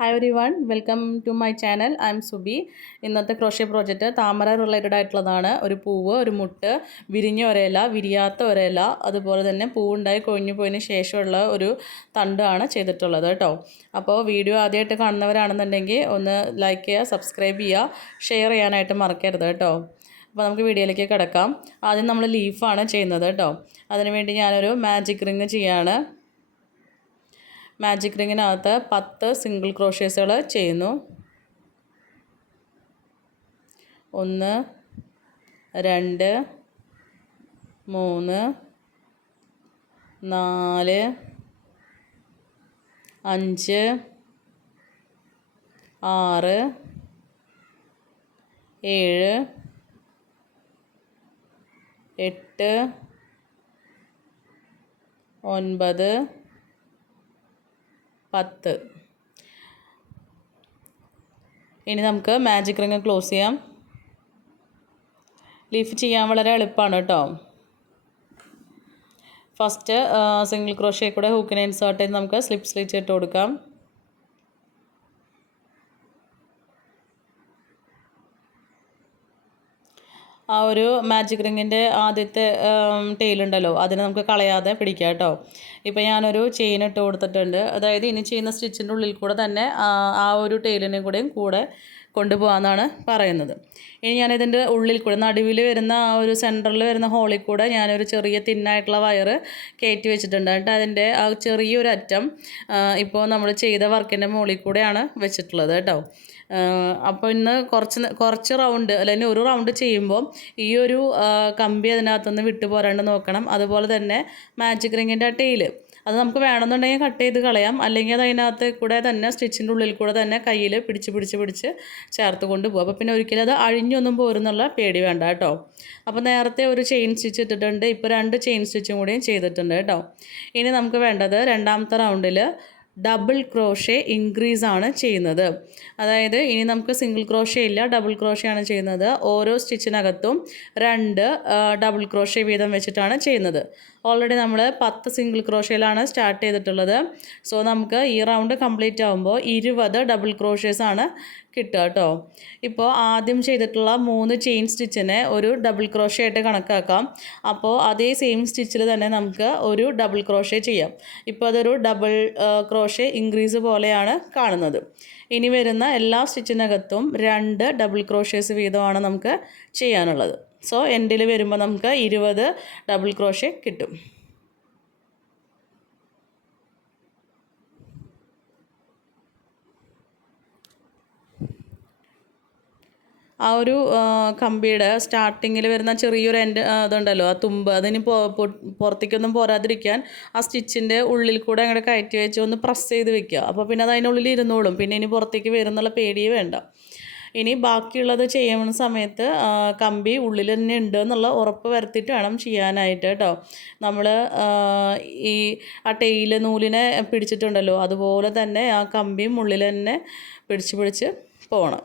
Hi everyone, welcome to my channel. I am Subi. ഇന്നത്തെ crochet project താമര related ആയിട്ടുള്ളതാണ്. ഒരു പൂവ്, ഒരു മുട്ട്, വിരിഞ്ഞ ഒരയില, വിരിയാത്ത ഒരയില, അതുപോലെ തന്നെ പൂവുണ്ടായി കൊഴിഞ്ഞു പോയതിന് ശേഷമുള്ള ഒരു തണ്ടാണ് ചെയ്തിട്ടുള്ളത് കേട്ടോ. അപ്പോൾ വീഡിയോ ആദ്യമായിട്ട് കാണുന്നവരാണെന്നുണ്ടെങ്കിൽ ഒന്ന് ലൈക്ക് ചെയ്യുക, സബ്സ്ക്രൈബ് ചെയ്യുക, ഷെയർ ചെയ്യാനായിട്ട് മറക്കരുത് കേട്ടോ. അപ്പോൾ നമുക്ക് വീഡിയോയിലേക്ക് കിടക്കാം. ആദ്യം നമ്മൾ ലീഫാണ് ചെയ്യുന്നത് കേട്ടോ. അതിനുവേണ്ടി ഞാനൊരു മാജിക് റിങ് ചെയ്യാണ്. മാജിക് റിങ്ങിനകത്ത് 10 സിംഗിൾ ക്രോഷ്യേസുകൾ ചെയ്യുന്നു. 1 2 3 4 5 6 7 8 9 10. ഇനി നമുക്ക് മാജിക് റിങ് ക്ലോസ് ചെയ്യാം. ലീഫ് ചെയ്യാൻ വളരെ എളുപ്പമാണ് കേട്ടോ. ഫസ്റ്റ് സിംഗിൾ ക്രോഷ്യ കൂടെ ഹൂക്കിനെ ഇൻസേർട്ട് ചെയ്ത് നമുക്ക് സ്ലിപ്പ് സ്റ്റിച്ച് ഇട്ട് കൊടുക്കാം. ആ ഒരു മാജിക് റിങ്ങിൻ്റെ ആദ്യത്തെ ടെയിലുണ്ടല്ലോ, അതിനെ നമുക്ക് കളയാതെ പിടിക്കാം കേട്ടോ. ഇപ്പോൾ ഞാനൊരു ചെയിൻ ഇട്ട് കൊടുത്തിട്ടുണ്ട്. അതായത് ഇനി ചെയ്യുന്ന സ്റ്റിച്ചിൻ്റെ ഉള്ളിൽ കൂടെ തന്നെ ആ ഒരു ടെയിലിനെയും കൂടെ കൊണ്ടുപോകാമെന്നാണ് പറയുന്നത്. ഇനി ഞാനിതിൻ്റെ ഉള്ളിൽ കൂടെ നടുവിൽ വരുന്ന ആ ഒരു സെൻറ്ററിൽ വരുന്ന ഹോളിൽ കൂടെ ഞാനൊരു ചെറിയ തിന്നായിട്ടുള്ള വയറ് കയറ്റി വെച്ചിട്ടുണ്ട്. എന്നിട്ട് അതിൻ്റെ ആ ചെറിയൊരു അറ്റം ഇപ്പോൾ നമ്മൾ ചെയ്ത വർക്കിൻ്റെ മുകളിൽ കൂടെയാണ് വെച്ചിട്ടുള്ളത് കേട്ടോ. അപ്പോൾ ഇന്ന് കുറച്ച് റൗണ്ട് അല്ലെങ്കിൽ ഒരു റൗണ്ട് ചെയ്യുമ്പോൾ ഈ ഒരു കമ്പി അതിനകത്തുനിന്ന് വിട്ടു പോരാണ്ട് നോക്കണം. അതുപോലെ തന്നെ മാജിക് റിങ്ങിൻ്റെ ആ ടെയിൽ അത് നമുക്ക് വേണമെന്നുണ്ടെങ്കിൽ കട്ട് ചെയ്ത് കളയാം, അല്ലെങ്കിൽ അത് അതിനകത്ത് കൂടെ തന്നെ സ്റ്റിച്ചിൻ്റെ ഉള്ളിൽ കൂടെ തന്നെ കയ്യിൽ പിടിച്ച് ചേർത്ത് കൊണ്ട് പോകും. അപ്പോൾ പിന്നെ ഒരിക്കലും അത് അഴിഞ്ഞൊന്നും പോരുന്നുള്ള പേടി വേണ്ട കേട്ടോ. അപ്പോൾ നേരത്തെ ഒരു ചെയിൻ സ്റ്റിച്ച് ഇട്ടിട്ടുണ്ട്, ഇപ്പോൾ 2 ചെയിൻ സ്റ്റിച്ചും കൂടിയും ചെയ്തിട്ടുണ്ട് കേട്ടോ. ഇനി നമുക്ക് വേണ്ടത് രണ്ടാമത്തെ റൗണ്ടിൽ ഡബിൾ ക്രോഷ്യ ഇൻക്രീസ് ആണ് ചെയ്യുന്നത്. അതായത് ഇനി നമുക്ക് സിംഗിൾ ക്രോഷ്യ ഇല്ല, ഡബിൾ ക്രോഷ്യ ആണ് ചെയ്യുന്നത്. ഓരോ സ്റ്റിച്ചിനകത്തും 2 ഡബിൾ ക്രോഷ്യ വീതം വെച്ചിട്ടാണ് ചെയ്യുന്നത്. ഓൾറെഡി നമ്മൾ 10 സിംഗിൾ ക്രോഷ്യയിലാണ് സ്റ്റാർട്ട് ചെയ്തിട്ടുള്ളത്. സോ നമുക്ക് ഈ റൗണ്ട് കംപ്ലീറ്റ് ആകുമ്പോൾ 20 ഡബിൾ ക്രോഷ്യേഴ്സ് ആണ് കിട്ടുക കേട്ടോ. ഇപ്പോൾ ആദ്യം ചെയ്തിട്ടുള്ള 3 ചെയിൻ സ്റ്റിച്ചിനെ ഒരു ഡബിൾ ക്രോഷ്യ ആയിട്ട് കണക്കാക്കാം. അപ്പോൾ അതേ സെയിം സ്റ്റിച്ചിൽ തന്നെ നമുക്ക് ഒരു ഡബിൾ ക്രോഷ്യ ചെയ്യാം. ഇപ്പോൾ അതൊരു ഡബിൾ ക്രോഷ്യ ഇൻക്രീസ് പോലെയാണ് കാണുന്നത്. ഇനി വരുന്ന എല്ലാ സ്റ്റിച്ചിനകത്തും 2 ഡബിൾ ക്രോഷ്യേഴ്സ് വീതമാണ് നമുക്ക് ചെയ്യാനുള്ളത്. സോ എൻഡിൽ വരുമ്പോൾ നമുക്ക് 20 ഡബിൾ ക്രോഷ്യ കിട്ടും. ആ ഒരു കമ്പിയുടെ സ്റ്റാർട്ടിങ്ങിൽ വരുന്ന ചെറിയൊരു ഇതുണ്ടല്ലോ, ആ തുമ്പ്, അതിന് പുറത്തേക്കൊന്നും പോരാതിരിക്കാൻ ആ സ്റ്റിച്ചിൻ്റെ ഉള്ളിൽ കൂടെ അങ്ങോട്ട് കയറ്റി വെച്ച് ഒന്ന് പ്രസ് ചെയ്ത് വെക്കുക. അപ്പോൾ പിന്നെ അത് അതിനുള്ളിൽ ഇരുന്നോളും, പിന്നെ ഇനി പുറത്തേക്ക് വരുന്നുള്ള പേടിയേ വേണ്ട. ഇനി ബാക്കിയുള്ളത് ചെയ്യുന്ന സമയത്ത് കമ്പി ഉള്ളിൽ തന്നെ ഉണ്ട് എന്നുള്ള ഉറപ്പ് വരുത്തിയിട്ട് വേണം ചെയ്യാനായിട്ട് കേട്ടോ. നമ്മൾ ഈ ആ ടെയിൽ നൂലിനെ പിടിച്ചിട്ടുണ്ടല്ലോ, അതുപോലെ തന്നെ ആ കമ്പിയും ഉള്ളിൽ തന്നെ പിടിച്ച് പോകണം.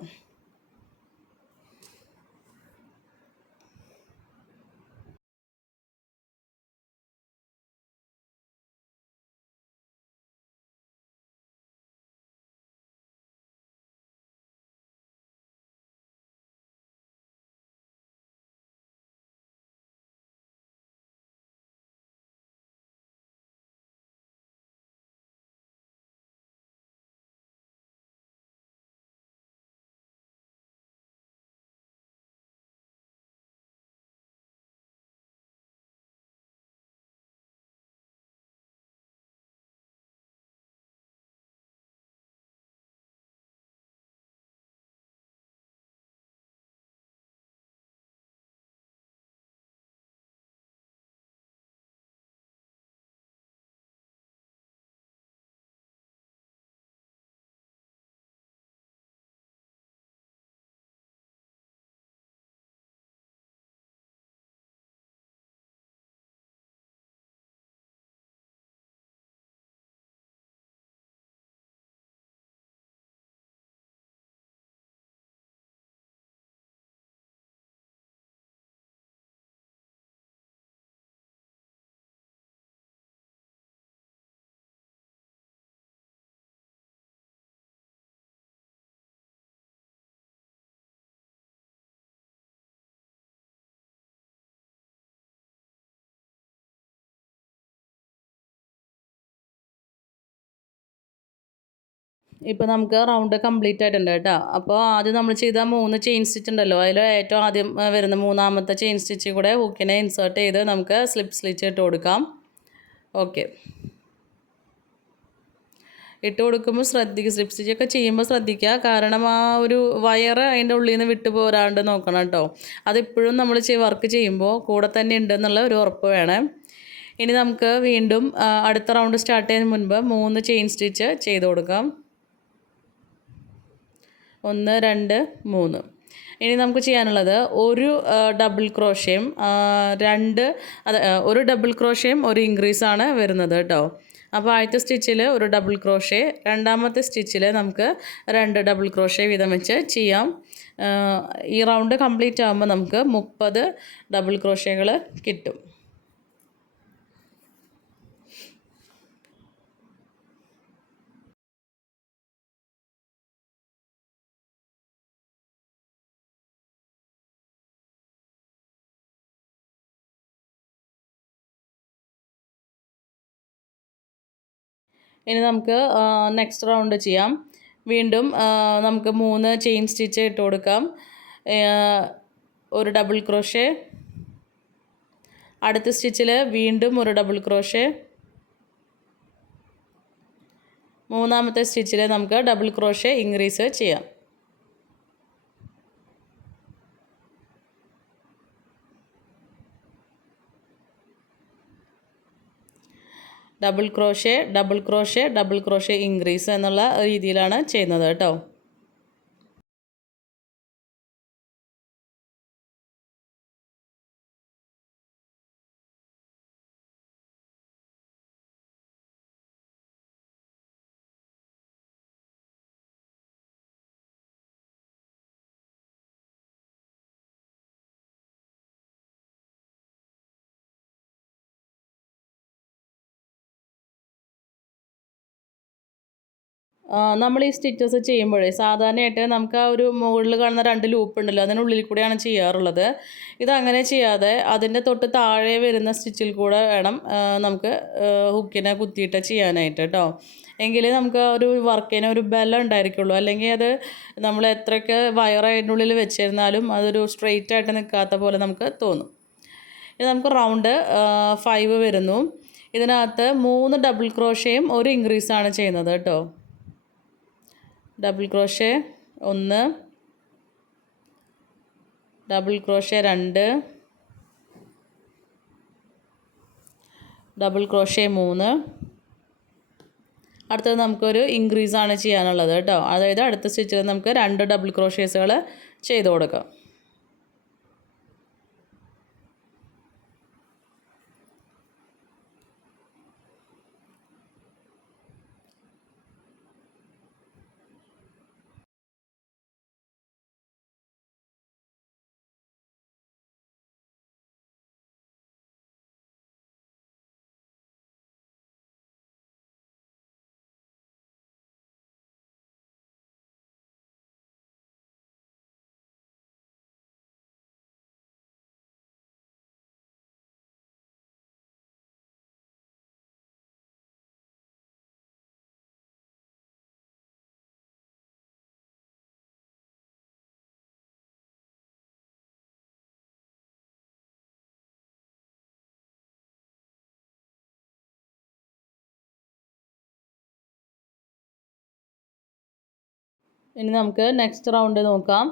ഇപ്പോൾ നമുക്ക് റൗണ്ട് കംപ്ലീറ്റ് ആയിട്ടുണ്ട് കേട്ടോ. അപ്പോൾ ആദ്യം നമ്മൾ ചെയ്ത 3 ചെയിൻ സ്റ്റിച്ച് ഉണ്ടല്ലോ, അതിൽ ഏറ്റവും ആദ്യം വരുന്ന മൂന്നാമത്തെ ചെയിൻ സ്റ്റിച്ച് കൂടെ ഹുക്കിനെ ഇൻസേർട്ട് ചെയ്ത് നമുക്ക് സ്ലിപ്പ് സ്റ്റിച്ച് ഇട്ട് കൊടുക്കാം. ഓക്കെ, ഇട്ട് കൊടുക്കുമ്പോൾ ശ്രദ്ധിക്കുക, സ്ലിപ്പ് സ്റ്റിച്ചൊക്കെ ചെയ്യുമ്പോൾ ശ്രദ്ധിക്കുക. കാരണം ആ ഒരു വയറ് അതിൻ്റെ ഉള്ളിൽ നിന്ന് വിട്ടു പോരാണ്ട് നോക്കണം കേട്ടോ. അതിപ്പോഴും നമ്മൾ വർക്ക് ചെയ്യുമ്പോൾ കൂടെ തന്നെ ഉണ്ടെന്നുള്ള ഒരു ഉറപ്പ് വേണം. ഇനി നമുക്ക് വീണ്ടും അടുത്ത റൗണ്ട് സ്റ്റാർട്ട് ചെയ്യുന്നതിന് മുൻപ് 3 ചെയിൻ സ്റ്റിച്ച് ചെയ്ത് കൊടുക്കാം. 1 2 3. ഇനി നമുക്ക് ചെയ്യാനുള്ളത് ഒരു ഡബിൾ ക്രോഷയും ഒരു ഡബിൾ ക്രോഷയും ഒരു ഇൻക്രീസാണ് വരുന്നത് കേട്ടോ. അപ്പോൾ ആദ്യത്തെ സ്റ്റിച്ചിൽ ഒരു ഡബിൾ ക്രോഷേ, രണ്ടാമത്തെ സ്റ്റിച്ചിൽ നമുക്ക് 2 ഡബിൾ ക്രോഷേ വീതം വെച്ച് ചെയ്യാം. ഈ റൗണ്ട് കംപ്ലീറ്റ് ആകുമ്പോൾ നമുക്ക് 30 ഡബിൾ ക്രോഷകൾ കിട്ടും. ഇനി നമുക്ക് നെക്സ്റ്റ് റൗണ്ട് ചെയ്യാം. വീണ്ടും നമുക്ക് 3 ചെയിൻ സ്റ്റിച്ച് ഇട്ട് കൊടുക്കാം. ഒരു ഡബിൾ ക്രോഷേ, അടുത്ത സ്റ്റിച്ചിൽ വീണ്ടും ഒരു ഡബിൾ ക്രോഷേ, മൂന്നാമത്തെ സ്റ്റിച്ചിൽ നമുക്ക് ഡബിൾ ക്രോഷേ ഇൻക്രീസ് ചെയ്യാം. Double crochet, double crochet, double crochet increase എന്നുള്ള രീതിയിലാണ് ചെയ്യുന്നത് കേട്ടോ. നമ്മൾ ഈ സ്റ്റിച്ചസ് ചെയ്യുമ്പോഴേ സാധാരണയായിട്ട് നമുക്ക് ആ ഒരു മുകളിൽ കാണുന്ന 2 ലൂപ്പ് ഉണ്ടല്ലോ, അതിനുള്ളിൽ കൂടെയാണ് ചെയ്യാറുള്ളത്. ഇതങ്ങനെ ചെയ്യാതെ അതിൻ്റെ തൊട്ട് താഴെ വരുന്ന സ്റ്റിച്ചിൽ കൂടെ വേണം നമുക്ക് ഹുക്കിനെ കുത്തിയിട്ട് ചെയ്യാനായിട്ട് കേട്ടോ. എങ്കിലേ നമുക്ക് ആ ഒരു വർക്കിന് ഒരു ബലം ഉണ്ടായിരിക്കുള്ളൂ. അല്ലെങ്കിൽ അത് നമ്മൾ എത്രയൊക്കെ വയർ അതിനുള്ളിൽ വെച്ചിരുന്നാലും അതൊരു സ്ട്രെയിറ്റ് ആയിട്ട് നിൽക്കാത്ത പോലെ നമുക്ക് തോന്നും. ഇത് നമുക്ക് റൗണ്ട് 5 വരുന്നു. ഇതിനകത്ത് 3 ഡബിൾ ക്രോഷയും ഒരു ഇൻക്രീസാണ് ചെയ്യുന്നത് കേട്ടോ. Double crochet 1, double crochet 2, double crochet 3. അടുത്തത് നമുക്കൊരു ഇൻക്രീസാണ് ചെയ്യാനുള്ളത് കേട്ടോ. അതായത് അടുത്ത സ്റ്റിച്ചിൽ നമുക്ക് 2 ഡബിൾ ക്രോഷേസുകൾ ചെയ്ത് കൊടുക്കാം. ഇനി നമുക്ക് നെക്സ്റ്റ് റൗണ്ട് നോക്കാം.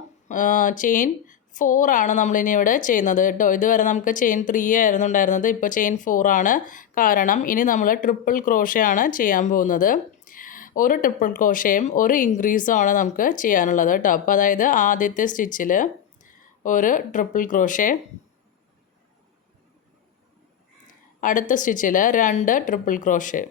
ചെയിൻ 4 ആണ് നമ്മളിനി ഇവിടെ ചെയ്യുന്നത് കേട്ടോ. ഇതുവരെ നമുക്ക് ചെയിൻ 3 ആയിരുന്നു ഉണ്ടായിരുന്നത്, ഇപ്പോൾ ചെയിൻ 4 ആണ്. കാരണം ഇനി നമ്മൾ ട്രിപ്പിൾ ക്രോഷേ ആണ് ചെയ്യാൻ പോകുന്നത്. ഒരു ട്രിപ്പിൾ ക്രോഷയും ഒരു ഇൻക്രീസും ആണ് നമുക്ക് ചെയ്യാനുള്ളത് കേട്ടോ. അപ്പോൾ അതായത് ആദ്യത്തെ സ്റ്റിച്ചിൽ ഒരു ട്രിപ്പിൾ ക്രോഷേ, അടുത്ത സ്റ്റിച്ചിൽ 2 ട്രിപ്പിൾ ക്രോഷേ.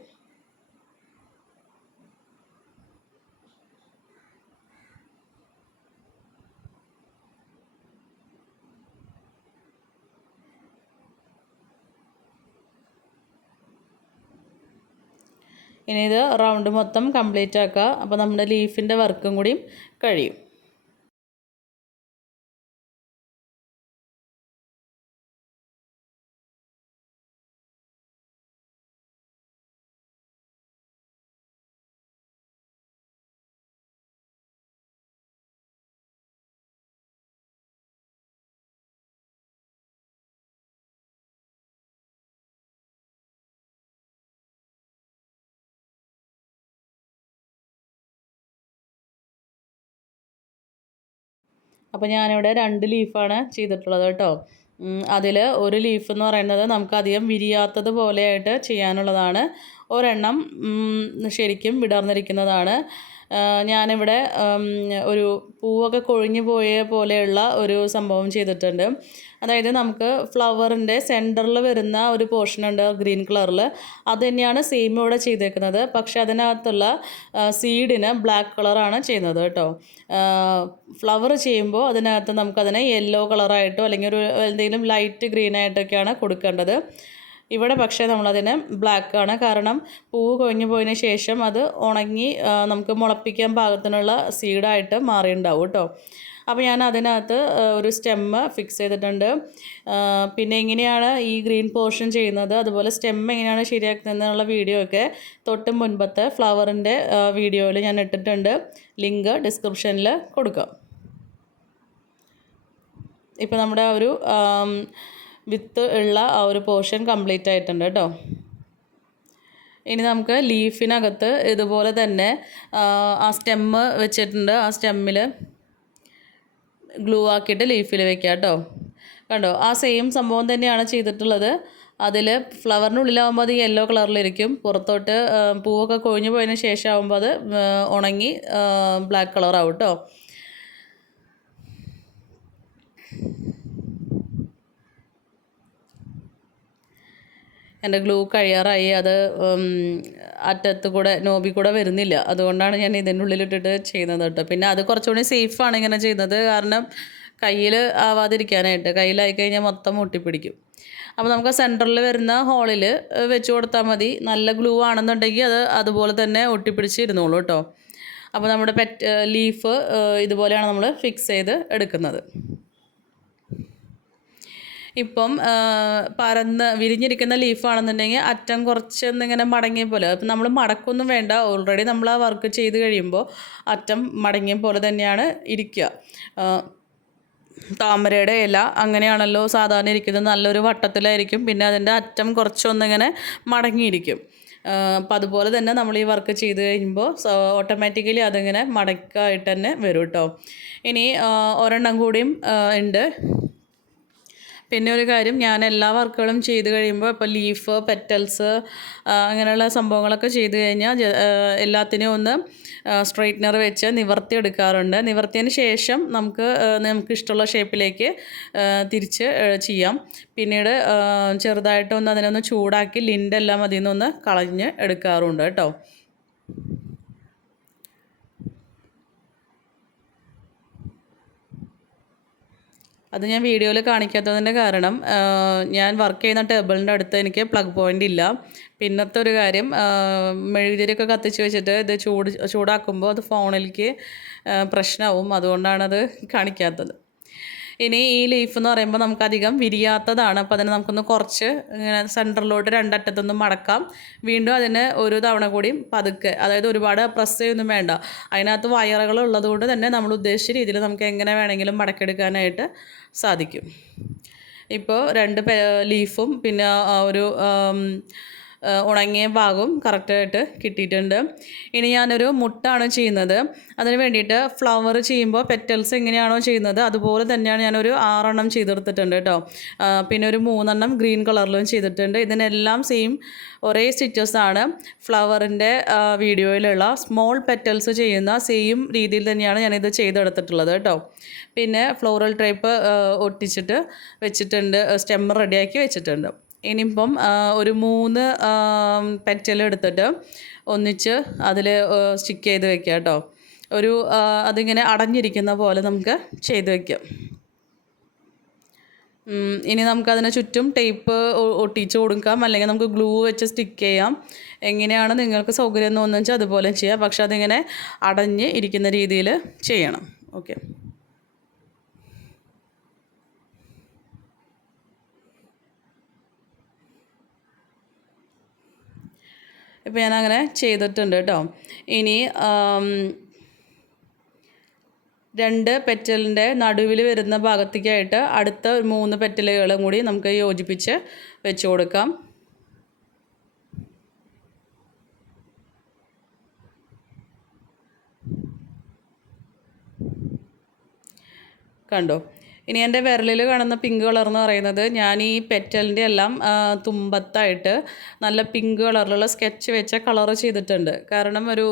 ഇനി ഇത് റൗണ്ട് മൊത്തം കംപ്ലീറ്റ് ആക്കുക. അപ്പോൾ നമ്മുടെ ലീഫിൻ്റെ വർക്കും കൂടിയും കഴിയും. അപ്പോൾ ഞാനിവിടെ 2 ലീഫാണ് ചെയ്തിട്ടുള്ളത് കേട്ടോ. അതിൽ ഒരു ലീഫ് എന്ന് പറയുന്നത് നമുക്കധികം വിരിയാത്തത് പോലെയായിട്ട് ചെയ്യാനുള്ളതാണ്. ഒരെണ്ണം ശരിക്കും വിടർന്നിരിക്കുന്നതാണ്. ഞാനിവിടെ ഒരു പൂവൊക്കെ കൊഴിഞ്ഞു പോയ പോലെയുള്ള ഒരു സംഭവം ചെയ്തിട്ടുണ്ട്. അതായത് നമുക്ക് ഫ്ലവറിൻ്റെ സെൻറ്ററിൽ വരുന്ന ഒരു പോർഷനുണ്ട് ഗ്രീൻ കളറിൽ, അത് തന്നെയാണ് സെയിം ഇവിടെ ചെയ്തേക്കുന്നത്. പക്ഷേ അതിനകത്തുള്ള സീഡിന് ബ്ലാക്ക് കളറാണ് ചെയ്യുന്നത് കേട്ടോ. ഫ്ലവർ ചെയ്യുമ്പോൾ അതിനകത്ത് നമുക്കതിനെ യെല്ലോ കളറായിട്ടോ അല്ലെങ്കിൽ ഒരു എന്തെങ്കിലും ലൈറ്റ് ഗ്രീൻ ആയിട്ടൊക്കെയാണ് കൊടുക്കേണ്ടത്. ഇവിടെ പക്ഷേ നമ്മളതിന് ബ്ലാക്കാണ്, കാരണം പൂവ് കൊഴിഞ്ഞു പോയതിന് ശേഷം അത് ഉണങ്ങി നമുക്ക് മുളപ്പിക്കാൻ പാകത്തിനുള്ള സീഡായിട്ട് മാറിയിട്ടുണ്ടാവും കേട്ടോ. അപ്പോൾ ഞാൻ അതിനകത്ത് ഒരു സ്റ്റെമ്മ് ഫിക്സ് ചെയ്തിട്ടുണ്ട്. പിന്നെ എങ്ങനെയാണ് ഈ ഗ്രീൻ പോർഷൻ ചെയ്യുന്നത്, അതുപോലെ സ്റ്റെം എങ്ങനെയാണ് ശരിയാക്കുന്നതെന്നുള്ള വീഡിയോ ഒക്കെ തൊട്ട് മുൻപത്തെ ഫ്ലവറിൻ്റെ വീഡിയോയിൽ ഞാൻ ഇട്ടിട്ടുണ്ട്. ലിങ്ക് ഡിസ്ക്രിപ്ഷനിൽ കൊടുക്കാം. ഇപ്പോൾ നമ്മുടെ ഒരു വിത്ത് ഉള്ള ആ ഒരു പോർഷൻ കംപ്ലീറ്റ് ആയിട്ടുണ്ട് കേട്ടോ. ഇനി നമുക്ക് ലീഫിനകത്ത് ഇതുപോലെ തന്നെ ആ സ്റ്റെമ്മ് വെച്ചിട്ടുണ്ട്. ആ സ്റ്റെമ്മിൽ ഗ്ലൂ ആക്കിയിട്ട് ലീഫിൽ വെക്കുക കേട്ടോ. കണ്ടോ, ആ സെയിം സംഭവം തന്നെയാണ് ചെയ്തിട്ടുള്ളത്. അതിൽ ഫ്ലവറിനുള്ളിലാവുമ്പോൾ അത് യെല്ലോ കളറിലിരിക്കും, പുറത്തോട്ട് പൂവൊക്കെ കൊഴിഞ്ഞു പോയതിന് ശേഷം ആകുമ്പോൾ അത് ഉണങ്ങി ബ്ലാക്ക് കളറാവും കേട്ടോ. എൻ്റെ ഗ്ലൂ കഴിയാറായി. അത് അറ്റത്ത് കൂടെ നോബി കൂടെ വരുന്നില്ല, അതുകൊണ്ടാണ് ഞാൻ ഇതിൻ്റെ ഉള്ളിലിട്ടിട്ട് ചെയ്യുന്നത് കേട്ടോ. പിന്നെ അത് കുറച്ചുകൂടി സേഫാണ് ഇങ്ങനെ ചെയ്യുന്നത്, കാരണം കയ്യിൽ ആവാതിരിക്കാനായിട്ട്. കയ്യിലായി കഴിഞ്ഞാൽ മൊത്തം ഒട്ടിപ്പിടിക്കും. അപ്പോൾ നമുക്ക് സെൻറ്ററിൽ വരുന്ന ഹോളിൽ വെച്ച് കൊടുത്താൽ മതി. നല്ല ഗ്ലൂ ആണെന്നുണ്ടെങ്കിൽ അത് അതുപോലെ തന്നെ ഒട്ടിപ്പിടിച്ച് ഇരുന്നോളൂ കേട്ടോ. അപ്പോൾ നമ്മുടെ ലീഫ് ഇതുപോലെയാണ് നമ്മൾ ഫിക്സ് ചെയ്ത് എടുക്കുന്നത്. ഇപ്പം പരന്ന് വിരിഞ്ഞിരിക്കുന്ന ലീഫാണെന്നുണ്ടെങ്കിൽ അറ്റം കുറച്ചൊന്നിങ്ങനെ മടങ്ങിയ പോലെ, അപ്പം നമ്മൾ മടക്കൊന്നും വേണ്ട, ഓൾറെഡി നമ്മൾ ആ വർക്ക് ചെയ്ത് കഴിയുമ്പോൾ അറ്റം മടങ്ങിയ പോലെ തന്നെയാണ് ഇരിക്കുക. താമരയുടെ ഇല അങ്ങനെയാണല്ലോ സാധാരണ ഇരിക്കുന്നത്, നല്ലൊരു വട്ടത്തിലായിരിക്കും. പിന്നെ അതിൻ്റെ അറ്റം കുറച്ചൊന്നിങ്ങനെ മടങ്ങിയിരിക്കും. അപ്പം അതുപോലെ തന്നെ നമ്മൾ ഈ വർക്ക് ചെയ്ത് കഴിയുമ്പോൾ ഓട്ടോമാറ്റിക്കലി അതിങ്ങനെ മടക്കായിട്ട് തന്നെ വരും കേട്ടോ. ഇനി ഒരെണ്ണം കൂടിയും ഉണ്ട്. പിന്നെ ഒരു കാര്യം, ഞാൻ എല്ലാ വർക്കുകളും ചെയ്ത് കഴിയുമ്പോൾ ഇപ്പോൾ ലീഫ്, പെറ്റൽസ് അങ്ങനെയുള്ള സംഭവങ്ങളൊക്കെ ചെയ്ത് കഴിഞ്ഞാൽ എല്ലാത്തിനും ഒന്ന് സ്ട്രെയിറ്റ്നർ വെച്ച് നിവർത്തി എടുക്കാറുണ്ട്. നിവർത്തിയതിന് ശേഷം നമുക്ക് ഇഷ്ടമുള്ള ഷേപ്പിലേക്ക് തിരിച്ച് ചെയ്യാം. പിന്നീട് ചെറുതായിട്ടൊന്ന് അതിനൊന്ന് ചൂടാക്കി ലിൻഡെല്ലാം അതിൽ നിന്നൊന്ന് കളഞ്ഞ് എടുക്കാറുണ്ട് കേട്ടോ. അത് ഞാൻ വീഡിയോയിൽ കാണിക്കാത്തതിൻ്റെ കാരണം, ഞാൻ വർക്ക് ചെയ്യുന്ന ടേബിളിൻ്റെ അടുത്ത് എനിക്ക് പ്ലഗ് പോയിൻ്റ് ഇല്ല. പിന്നത്തെ ഒരു കാര്യം, മെഴുകുതിരിയൊക്കെ കത്തിച്ച് വെച്ചിട്ട് ഇത് ചൂടാക്കുമ്പോൾ അത് ഫോണിലേക്ക് പ്രശ്നമാവും, അതുകൊണ്ടാണത് കാണിക്കാത്തത്. ഇനി ഈ ലീഫ് എന്ന് പറയുമ്പോൾ നമുക്കധികം വിരിയാത്തതാണ്. അപ്പോൾ അതിനെ നമുക്കൊന്ന് കുറച്ച് ഇങ്ങനെ സെൻറ്ററിലോട്ട് രണ്ടറ്റത്തൊന്നും മടക്കാം. വീണ്ടും അതിന് ഒരു തവണ കൂടി പതുക്കെ, അതായത് ഒരുപാട് പ്രസ് ചെയ്യൊന്നും വേണ്ട. അതിനകത്ത് വയറുകൾ ഉള്ളതുകൊണ്ട് തന്നെ നമ്മൾ ഉദ്ദേശിച്ച രീതിയിൽ നമുക്ക് എങ്ങനെ വേണമെങ്കിലും മടക്കിയെടുക്കാനായിട്ട് സാധിക്കും. ഇപ്പോൾ 2 ലീഫും പിന്നെ ഒരു ഉണങ്ങിയ ഭാഗവും കറക്റ്റായിട്ട് കിട്ടിയിട്ടുണ്ട്. ഇനി ഞാനൊരു മുട്ടാണ് ചെയ്യുന്നത്. അതിന് വേണ്ടിയിട്ട് ഫ്ലവർ ചെയ്യുമ്പോൾ പെറ്റൽസ് എങ്ങനെയാണോ ചെയ്യുന്നത് അതുപോലെ തന്നെയാണ് ഞാനൊരു 6 എണ്ണം ചെയ്തെടുത്തിട്ടുണ്ട് കേട്ടോ. പിന്നെ ഒരു 3 എണ്ണം ഗ്രീൻ കളറിലും ചെയ്തിട്ടുണ്ട്. ഇതിനെല്ലാം സെയിം ഒരേ സ്റ്റിച്ചസാണ്. ഫ്ലവറിൻ്റെ വീഡിയോയിലുള്ള സ്മോൾ പെറ്റൽസ് ചെയ്യുന്ന സെയിം രീതിയിൽ തന്നെയാണ് ഞാനിത് ചെയ്തെടുത്തിട്ടുള്ളത് കേട്ടോ. പിന്നെ ഫ്ലോറൽ ടൈപ്പ് ഒട്ടിച്ചിട്ട് വെച്ചിട്ടുണ്ട്, സ്റ്റെം റെഡിയാക്കി വെച്ചിട്ടുണ്ട്. ഇനിയിപ്പം ഒരു 3 പെറ്റൽ എടുത്തിട്ട് ഒന്നിച്ച് അതിൽ സ്റ്റിക്ക് ചെയ്ത് വെക്കുക കേട്ടോ. ഒരു അതിങ്ങനെ അടഞ്ഞിരിക്കുന്ന പോലെ നമുക്ക് ചെയ്ത് വയ്ക്കാം. ഇനി നമുക്കതിന് ചുറ്റും ടേപ്പ് ഒട്ടിച്ച് കൊടുക്കാം, അല്ലെങ്കിൽ നമുക്ക് ഗ്ലൂ വെച്ച് സ്റ്റിക്ക് ചെയ്യാം. എങ്ങനെയാണ് നിങ്ങൾക്ക് സൗകര്യം എന്ന് തോന്നുന്നു വെച്ചാൽ അതുപോലെ ചെയ്യാം. പക്ഷെ അതിങ്ങനെ അടഞ്ഞ് ഇരിക്കുന്ന രീതിയിൽ ചെയ്യണം. ഓക്കെ. ഇപ്പോൾ ഞാനങ്ങനെ ചെയ്തിട്ടുണ്ട് കേട്ടോ. ഇനി 2 പെറ്റലിൻ്റെ നടുവിൽ വരുന്ന ഭാഗത്തേക്കായിട്ട് അടുത്ത 3 പെറ്റലുകളും കൂടി നമുക്ക് യോജിപ്പിച്ച് വെച്ച് കൊടുക്കാം. കണ്ടോ. ഇനി എൻ്റെ വിരലിൽ കാണുന്ന പിങ്ക് കളർ എന്ന് പറയുന്നത് ഞാൻ ഈ പെറ്റലിൻ്റെ എല്ലാം തുമ്പത്തായിട്ട് നല്ല പിങ്ക് കളറിലുള്ള സ്കെച്ച് വെച്ച കളർ ചെയ്തിട്ടുണ്ട്. കാരണം ഒരു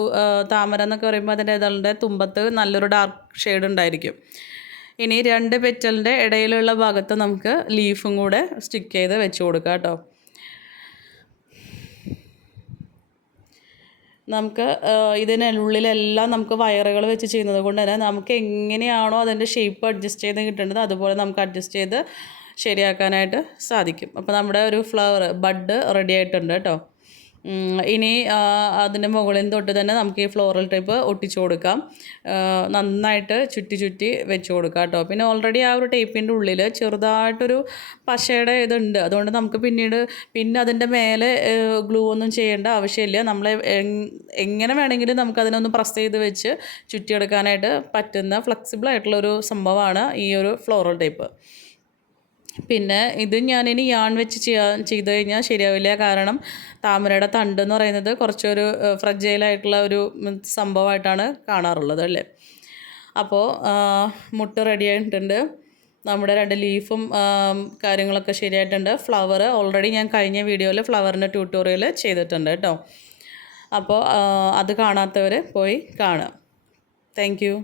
താമര എന്നൊക്കെ പറയുമ്പോൾ അതിൻ്റെ ഇതളുടെ തുമ്പത്ത് നല്ലൊരു ഡാർക്ക് ഷെയ്ഡ് ഉണ്ടായിരിക്കും. ഇനി 2 പെറ്റലിൻ്റെ ഇടയിലുള്ള ഭാഗത്ത് നമുക്ക് ലീഫും കൂടെ സ്റ്റിക്ക് ചെയ്ത് വെച്ച് കൊടുക്കാം കേട്ടോ. നമുക്ക് ഇതിനുള്ളിലെല്ലാം നമുക്ക് വയറുകൾ വെച്ച് ചെയ്യുന്നത് കൊണ്ട് തന്നെ നമുക്ക് എങ്ങനെയാണോ അതിൻ്റെ ഷേപ്പ് അഡ്ജസ്റ്റ് ചെയ്ത് കിട്ടേണ്ടത് അതുപോലെ നമുക്ക് അഡ്ജസ്റ്റ് ചെയ്ത് ശരിയാക്കാനായിട്ട് സാധിക്കും. അപ്പോൾ നമ്മുടെ ഒരു ഫ്ലവർ ബഡ് റെഡി ആയിട്ടുണ്ട് കേട്ടോ. ഇനി അതിൻ്റെ മുകളിൽ തൊട്ട് തന്നെ നമുക്ക് ഈ ഫ്ലോറൽ ടൈപ്പ് ഒട്ടിച്ചു കൊടുക്കാം. നന്നായിട്ട് ചുറ്റി വെച്ച് കൊടുക്കാം കേട്ടോ. പിന്നെ ഓൾറെഡി ആ ഒരു ടേപ്പിൻ്റെ ഉള്ളിൽ ചെറുതായിട്ടൊരു പശയുടെ ഇതുണ്ട്. അതുകൊണ്ട് നമുക്ക് പിന്നെ അതിൻ്റെ മേലെ ഗ്ലൂ ഒന്നും ചെയ്യേണ്ട ആവശ്യമില്ല. നമ്മൾ എങ്ങനെ വേണമെങ്കിലും നമുക്കതിനൊന്ന് പ്രസ് ചെയ്ത് വെച്ച് ചുറ്റിയെടുക്കാനായിട്ട് പറ്റുന്ന ഫ്ലെക്സിബിൾ ആയിട്ടുള്ളൊരു സംഭവമാണ് ഈ ഒരു ഫ്ലോറൽ ടൈപ്പ്. പിന്നെ ഇത് ഞാനിനി യാൺ വെച്ച് ചെയ്ത് കഴിഞ്ഞാൽ ശരിയാവില്ല. കാരണം താമരയുടെ തണ്ട് എന്ന് പറയുന്നത് കുറച്ചൊരു ഫ്രജൈലായിട്ടുള്ള ഒരു സംഭവമായിട്ടാണ് കാണാറുള്ളത് അല്ലേ. അപ്പോൾ മുട്ട് റെഡി ആയിട്ടുണ്ട്. നമ്മുടെ 2 ലീഫും കാര്യങ്ങളൊക്കെ ശരിയായിട്ടുണ്ട്. ഫ്ലവർ ഓൾറെഡി ഞാൻ കഴിഞ്ഞ വീഡിയോയിൽ ഫ്ലവറിൻ്റെ ട്യൂട്ടോറിയൽ ചെയ്തിട്ടുണ്ട് കേട്ടോ. അപ്പോൾ അത് കാണാത്തവർ പോയി കാണുക. Thank you.